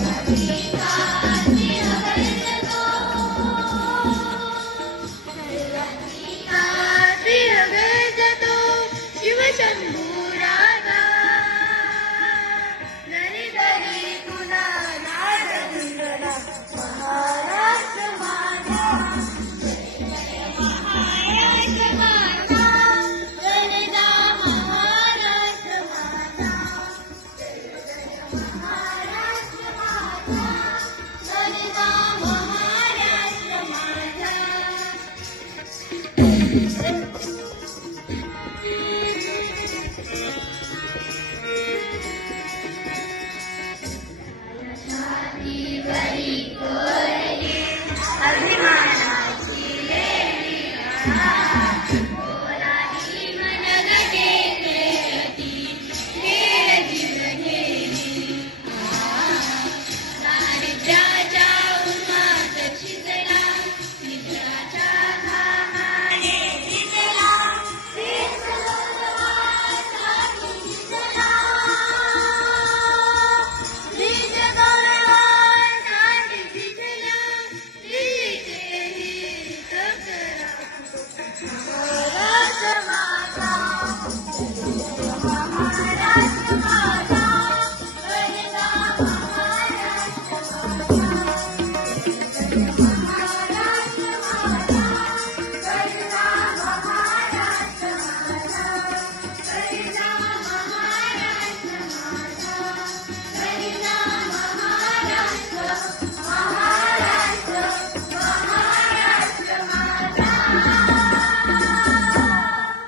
Happy. Thank you.